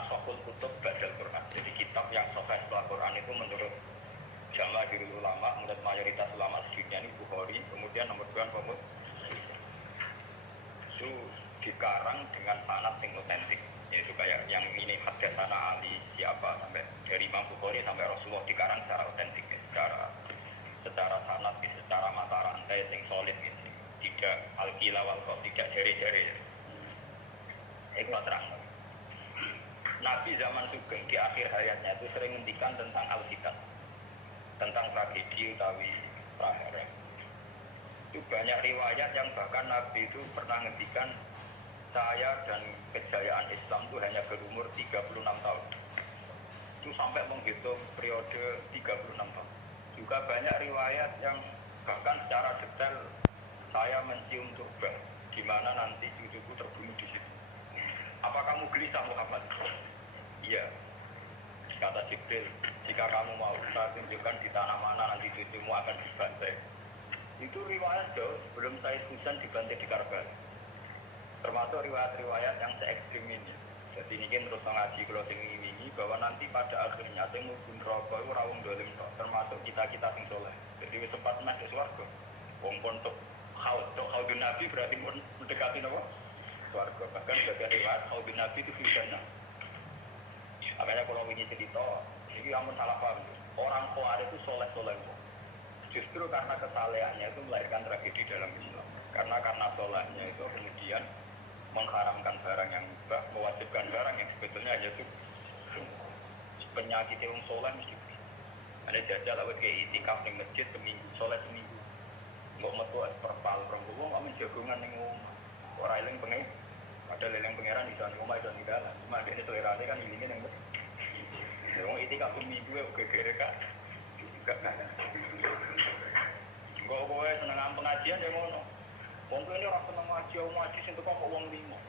asoful kutub ba'dal Quran. Jadi kitab yang sahih setelah Quran itu menurut jamaahirul ulama, menurut mayoritas ulama sedunia ini Bukhari, kemudian nomor 2 Muslim. Itu dikarang dengan sanad yang otentik. Yaitu kayak yang ini hadatsana Ali siapa sampai dari Imam Bukhari sampai Rasulullah dikarang secara otentik, secara sanad, secara mata rantai yang solid gitu. Tidak al-qila wal-qal, tidak jari-jari. Itu terang. Nabi zaman Sugeng di akhir hayatnya itu sering ngendikan tentang al-fitan, tentang tragedi utawi prahara. Itu banyak riwayat yang bahkan Nabi itu pernah ngendikan saya dan kejayaan Islam itu hanya berumur 36 tahun. Itu sampai menghitung periode 36 tahun. Juga banyak riwayat yang bahkan secara detail saya mencium turbah di mana nanti cucuku terbunuh di situ. Apa kamu gelisah Muhammad? Iya. Kata Jibril, jika kamu mau saya tunjukkan di tanah mana nanti cucumu akan dibantai. Itu riwayat jauh sebelum Said Husain dibantai di Karbala. Termasuk riwayat-riwayat yang se-ekstrim ini. Jadi ini kan terus ngaji kalau ini bahwa nanti pada akhirnya sing mlebu neraka iku ora wong dolim tok, termasuk kita-kita sing saleh. Jadi wis sempat masuk swarga. Wong pontok haudun Nabi berarti mendekati napa? Swarga. Bahkan bagian riwayat haudun Nabi itu fitnah. Makanya kalau ini cerita, ini amun salah paham. Orang Khawarij itu soleh-soleh. Justru karena kesalehannya itu melahirkan tragedi dalam Islam. Karena solehnya itu kemudian mengharamkan barang yang mubah, mewajibkan barang yang sebetulnya hanya itu penyakit yang soleh mesti. Ada jajal awet kayak itikaf di masjid seminggu, soleh seminggu. Nggak metu perpal perempuan, nggak menjagungan yang rumah. Orang eling pengen, ada leleng pangeran di sana rumah dan di dalam. Cuma dia selera kan ilingnya yang ber. Yang itikaf seminggu ya oke kak. Nggak boleh senang pengajian ya ngono. Wong ini orang seneng ngaji sing teko kok wong limo.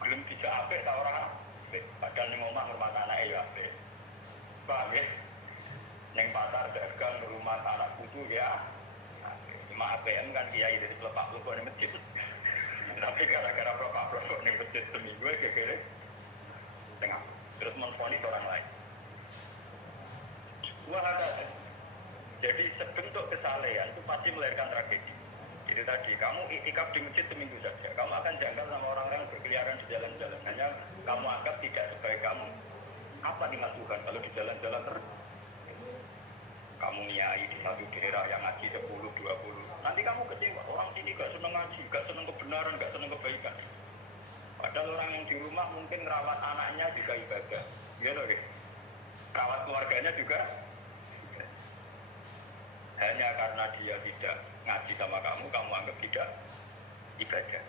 Gelem dijak apik ta ora apik. Padahal ning omah ngurmat anake ya apik. Paham ya? Ning pasar dagang rumah anak putu ya. Cuma APM kan kiai dari pelepak lu ning masjid. Tapi gara-gara pelepak ning masjid seminggu gegere tengah. Terus menfonis orang lain. Wah ada. Jadi sebentuk kesalehan itu pasti melahirkan tragedi. Itu tadi, kamu iktikaf di masjid seminggu saja. Kamu akan janggal sama orang-orang berkeliaran di jalan-jalan. Hanya kamu anggap tidak sebaik kamu. Apa nikmat Tuhan kalau di jalan-jalan terus? Kamu nyai di satu daerah yang ngaji 10, 20. Nanti kamu kecewa. Orang sini gak seneng ngaji, gak seneng kebenaran, gak seneng kebaikan. Padahal orang yang di rumah mungkin merawat anaknya juga ibadah. Gitu loh, rawat keluarganya juga. Hanya karena dia tidak ngaji sama kamu anggap tidak ibadah.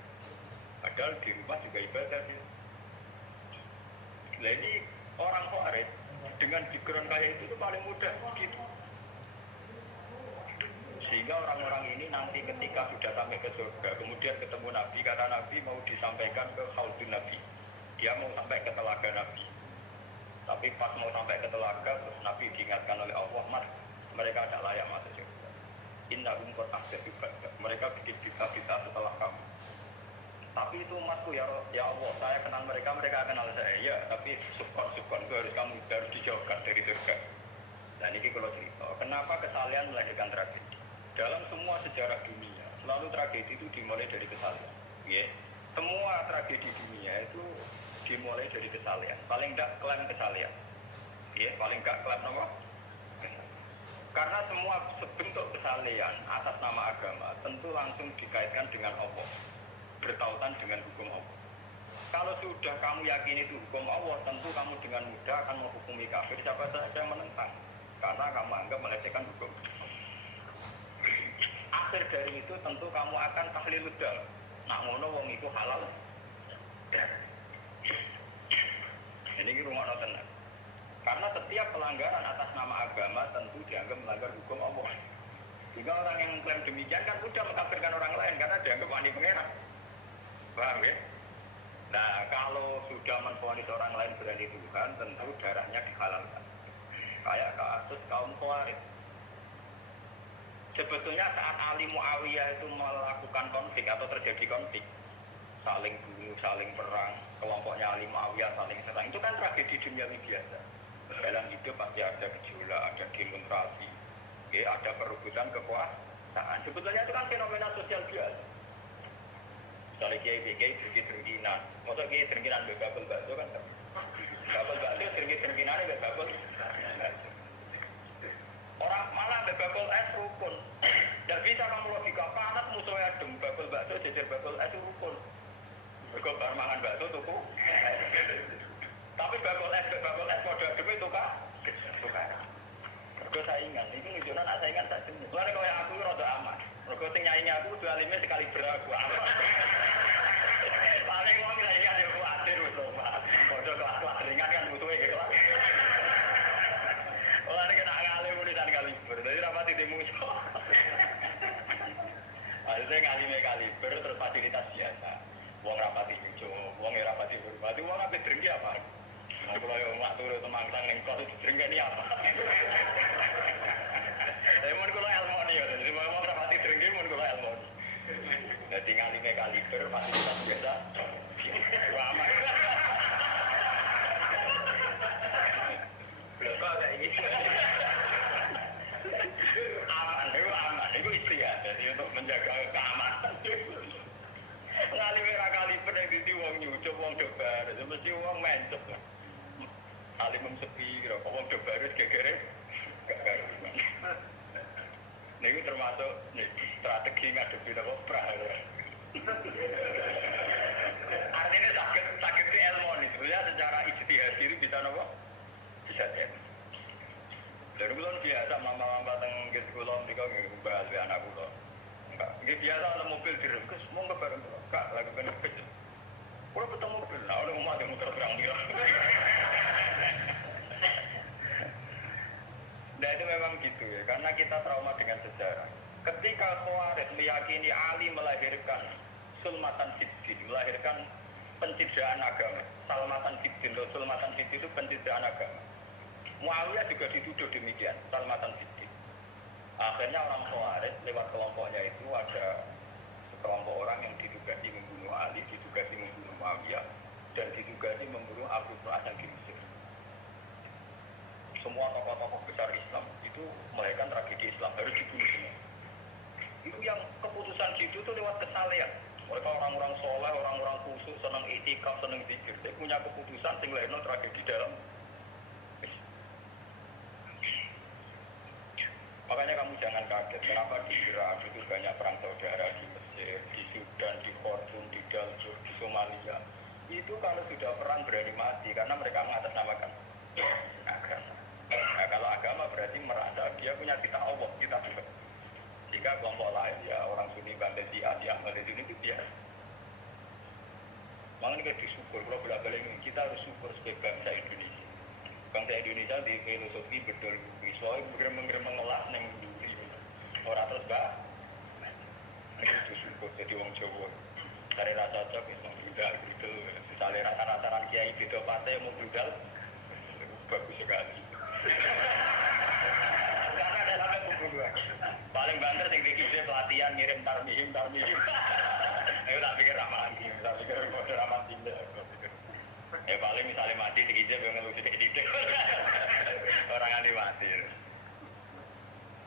Padahal di rumah juga ibadah. Nah ini orang Khawarij dengan background kayak itu paling mudah gitu. Sehingga orang-orang ini nanti ketika sudah sampai ke surga, kemudian ketemu Nabi, kata Nabi mau disampaikan ke Khaudun Nabi. Dia mau sampai ke telaga Nabi. Tapi pas mau sampai ke telaga, terus Nabi diingatkan oleh Allah, mas, mereka tidak layak masuk surga. Inna umkot ahdat ibadah. Mereka bikin kita setelah kamu. Tapi itu umatku ya Allah, saya kenal mereka kenal saya. Ya, tapi sukon itu harus dijauhkan dari surga. Dan ini kalau cerita, kenapa kesalehan melahirkan tragedi? Dalam semua sejarah dunia, selalu tragedi itu dimulai dari kesalehan. Ya. Semua tragedi dunia itu dimulai dari kesalehan. Paling tidak klaim kesalehan. Ya, paling tidak klaim apa? Karena semua bentuk kesalehan atas nama agama tentu langsung dikaitkan dengan Allah, bertautan dengan hukum Allah. Kalau sudah kamu yakin itu hukum Allah, tentu kamu dengan mudah akan menghukumi kafir siapa saja yang menentang, karena kamu anggap melecehkan hukum. Akhir dari itu tentu kamu akan tahlilud dam. Nak ngono wong itu halal. Ini rumah tenang. Karena setiap pelanggaran atas nama agama tentu dianggap melanggar hukum Allah. Jika orang yang mengklaim demikian kan mudah mengkafirkan orang lain karena dianggap wani pengeran. Paham ya? Nah kalau sudah menvonis orang lain berani Tuhan, tentu darahnya dihalalkan. Kayak kasus kaum Khawarij. Sebetulnya saat Ali Muawiyah itu melakukan konflik atau terjadi konflik, saling bunuh, saling perang, kelompoknya Ali Muawiyah saling serang, itu kan tragedi dunia biasa. Dalam hidup pasti ada gejolak, ada demonstrasi, ada perebutan kekuasaan. Sebetulnya itu kan fenomena sosial biasa. Misalnya kiai drengkinan, masa kiai drengkinan bebabel bakso kan? Babel bakso drengkinannya bebabel. Orang malah bebabel es rukun. Tidak bisa kamu logika panas musuhnya adem, babel bakso jejer babel es rukun. Mereka bar mangan bakso tuku. Tapi babel es kode adem itu kah? Mereka saingan, itu nunjukkan saingan tak jenis. Soalnya kalau aku rada aman. Mereka sing nyaingi aku dua alimnya sekali beraku aman. Paling wong saingan yo kuatir wis lho, Pak. Padha kelas ringan kan musuhe ke kelas. Ora nek nak ngalim ulisan kaliber. Dadi rapati musuh. Maksudnya ngalime kaliber terus fasilitas biasa. Wong rapati nyucuk, wong rapati hormati, wong ape drengki apa? Kalau yang mak turun temangtang ning kos drengki apa? Mun kula elmoni ya, semua wong rapati drengki mun kula elmoni. Dadi ngalime kaliber fasilitas biasa. Aman. Blok kok iki. Aman, itu istiadat. Jadi untuk menjaga keamanan. Ngalime ra kaliber yang dadi wong nyucuk wong dobar, mesti wong mencep. Alim sepi kira kok wong dobar wis gegere gak karuan. Niku termasuk strategi ngadepi napa perang. Artinya sakit ke ilmu itu ya secara ijtihad itu bisa napa? Bisa ya. Lalu kulon biasa mama-mama teng nggih kula mriko nggih bahas be anak kula. Enggak, nggih biasa ana mobil direngkes monggo bareng kula. Kak lagi ben kecil. Kula ketemu mobil, nah ono omah yang muter terang dia. Nah itu memang gitu ya, karena kita trauma dengan sejarah. Ketika Khawarij meyakini Ali melahirkan sulmatan fiddin, melahirkan pencitraan agama. Salmatan fiddin, sulmatan fiddin itu pencitraan agama. Muawiyah juga dituduh demikian, salmatan fiddin. Akhirnya orang Khawarij lewat kelompoknya itu ada sekelompok orang yang ditugasi membunuh Ali, ditugasi membunuh Muawiyah, dan ditugasi membunuh Abu Hasan di Mesir. Semua tokoh-tokoh besar Islam itu melahirkan tragedi Islam, harus dibunuh semua. Itu yang keputusan gitu itu lewat kesalehan. Mereka orang-orang soleh, orang-orang khusus, senang itikaf, senang zikir. Dia punya keputusan sing lahirno tragedi dalam. Makanya kamu jangan kaget kenapa di Irak itu banyak perang saudara di Mesir, di Sudan, di Khartoum, di Darfur, di Somalia. Itu kalau sudah perang berani mati karena mereka mengatasnamakan agama. Nah, kalau agama berarti merasa dia punya kita Allah, kita juga. Jika kelompok lain ya orang Sunni bantai di Ahmad itu biasa. Makanya kita disyukur, kalau bolak-balik kita harus syukur sebagai bangsa Indonesia. Bangsa Indonesia di filosofi betul soalnya bergerak mengelak neng duri. Orang terus bah, itu syukur jadi orang Jawa. Cari rasa cocok, mau budal gitu. Misalnya rasa-rasaran kiai beda partai mau budal, bagus sekali. Karena ada sampai pembunuhan. Paling banter sing dikise pelatihan ngirim tarmihim. Ayo tak pikir ramalan iki, tak pikir kode ramalan tindak. Ya paling misalnya mati dikise yo ngelusi dik. Orang anti mati.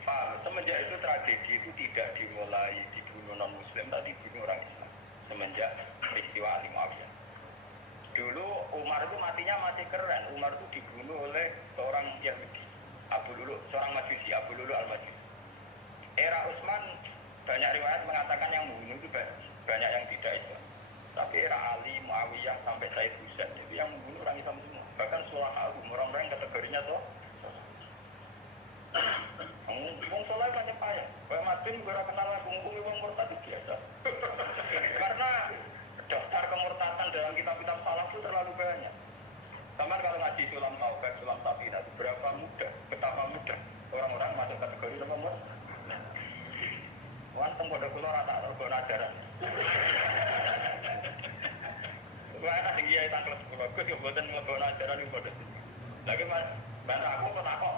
Pak, semenjak itu tragedi itu tidak dimulai dibunuh non muslim, tapi dibunuh orang Islam. Semenjak peristiwa Ali Muawiyah. Dulu Umar itu matinya masih keren. Umar itu dibunuh oleh seorang Yahudi, Abu Lulu, seorang Majusi, Abu Lulu al-Majusi. Era Utsman banyak riwayat mengatakan yang membunuh itu banyak yang tidak Islam. Tapi era Ali, Muawiyah sampai Said Husain itu yang membunuh orang Islam semua. Bahkan sulama orang-orang yang kategorinya tuh. Wong soleh banyak payah. Kayak Madin gue kenal aku ngomong wong murtad biasa. Karena daftar kemurtadan dalam kitab-kitab salaf itu terlalu banyak. Sama kalau ngaji sulam taubat, sulam tabiat itu berapa mudah, betapa mudah orang-orang masuk kategori apa murtad. Wan tempoda kula rata rata ajaran. Wah ana sing kiai tanglet kula, Gus yo mboten mlebokno ajaran iku padha. Lagi Mas, bantah aku kok takok.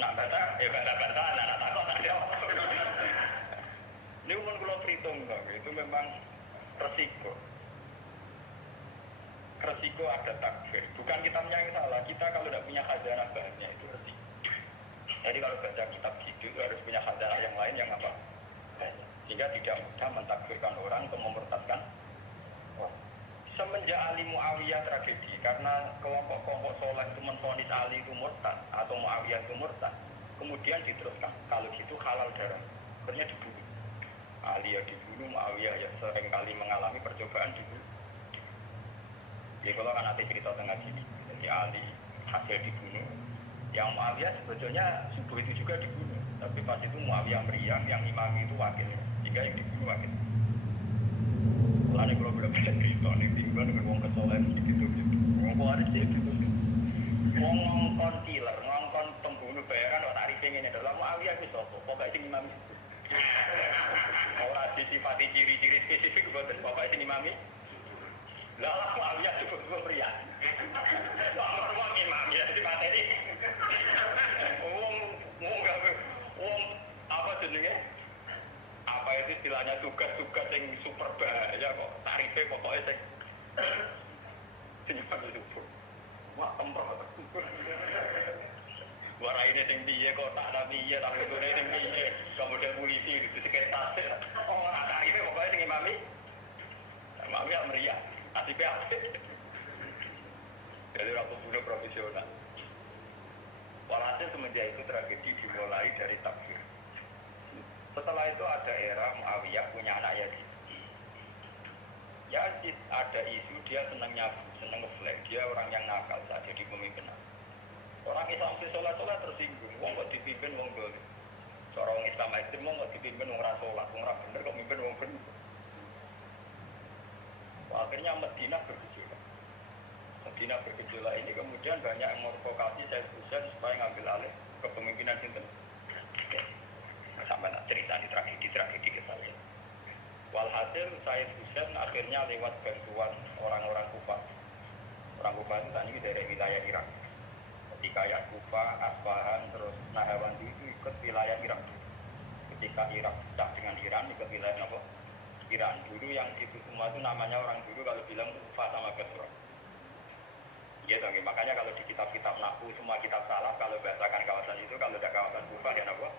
Nak bantah, ya bantah, nak takok tak jawab. Ini umum kula perhitung kok, itu memang resiko. resiko ada takfir. Bukan kitabnya yang salah, kita kalau tidak punya khazanah bahannya itu resiko. Jadi kalau baca kitab gitu harus punya khazanah yang lain yang apa? Sehingga tidak mudah mentakfirkan orang atau memurtadkan orang. Semenjak Ali Muawiyah tragedi, karena kelompok-kelompok soleh itu menfonis Ali itu murtad atau Muawiyah itu murtad, kemudian diteruskan kalau gitu halal darah, akhirnya dibunuh. Ali ya dibunuh, Muawiyah ya sering kali mengalami percobaan dibunuh. Ya kalau kan ada cerita tengah sini, jadi Ali hasil dibunuh, yang Muawiyah sebetulnya subuh itu juga dibunuh, tapi pas itu Muawiyah meriang, yang imam itu wakil, sehingga yang dibunuh wakil. Lalu kalau benar-benar cerita nih, tinggal dengan wong kesolehan gitu. Wong kuaris dia gitu. Wong ngongkon killer, ngongkon pembunuh bayaran, waktu hari pengen itu. Lalu Muawiyah itu sopo, pokoknya ini imam itu. Orang disifati ciri-ciri spesifik, pokoknya ini imam itu. Lalu Muawiyah cukup pria. Lalu wong imam ya, di mata ini. Wong apa jenenge? Apa itu istilahnya tugas-tugas yang super bahaya kok tarifnya pokoknya sing nyimpan itu wah temprot warna ini sing piye kok tak ada piye tak betulnya sing piye kemudian polisi itu sekitar oh tarifnya pokoknya sing imami ya meriah nasibnya asik jadi waktu bunuh profesional walhasil semenjak itu tragedi dimulai dari takfir. Setelah itu ada era Muawiyah punya anak Yazid. Yazid ada isu dia senang nyabu, senang ngeflek. Dia orang yang nakal saat jadi pemimpin. Orang Islam sholat tersinggung. Wong kok dipimpin wong dolim. Seorang Islam ekstrem wong kok dipimpin wong ra sholat, wong ra bener kok mimpin wong bener. Akhirnya Madinah bergejolak. Madinah bergejolak ini kemudian banyak yang memprovokasi Said Husain supaya ngambil alih kepemimpinan sinten. Sampai nak cerita di tragedi ke saya. Walhasil Said Husain akhirnya lewat bantuan orang-orang Kufah. Orang Kufah itu tadi dari wilayah Irak. Ketika ya Kufah, Asfahan, terus Nahrawandi itu ikut wilayah Irak. Ketika Irak pecah dengan Iran, ikut wilayah apa? Iran. Dulu yang itu semua itu namanya orang dulu kalau bilang Kufah sama Basra. Ya, makanya kalau di kitab-kitab Nahu semua kitab salaf kalau bahasakan kawasan itu kalau ada kawasan Kufah ya apa?